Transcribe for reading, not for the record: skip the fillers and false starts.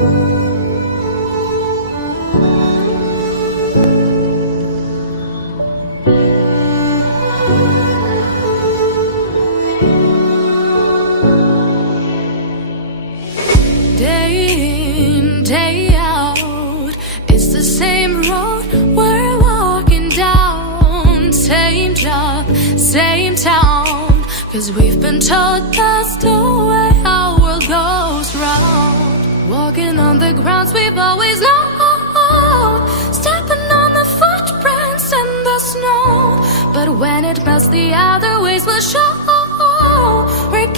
Day in, day out, it's the same road we're walking down. Same job, same town, 'cause we've been told that's the way our world goes round. Walking on the grounds we've always known, stepping on the footprints in the snow. But when it melts, the other ways will show. We're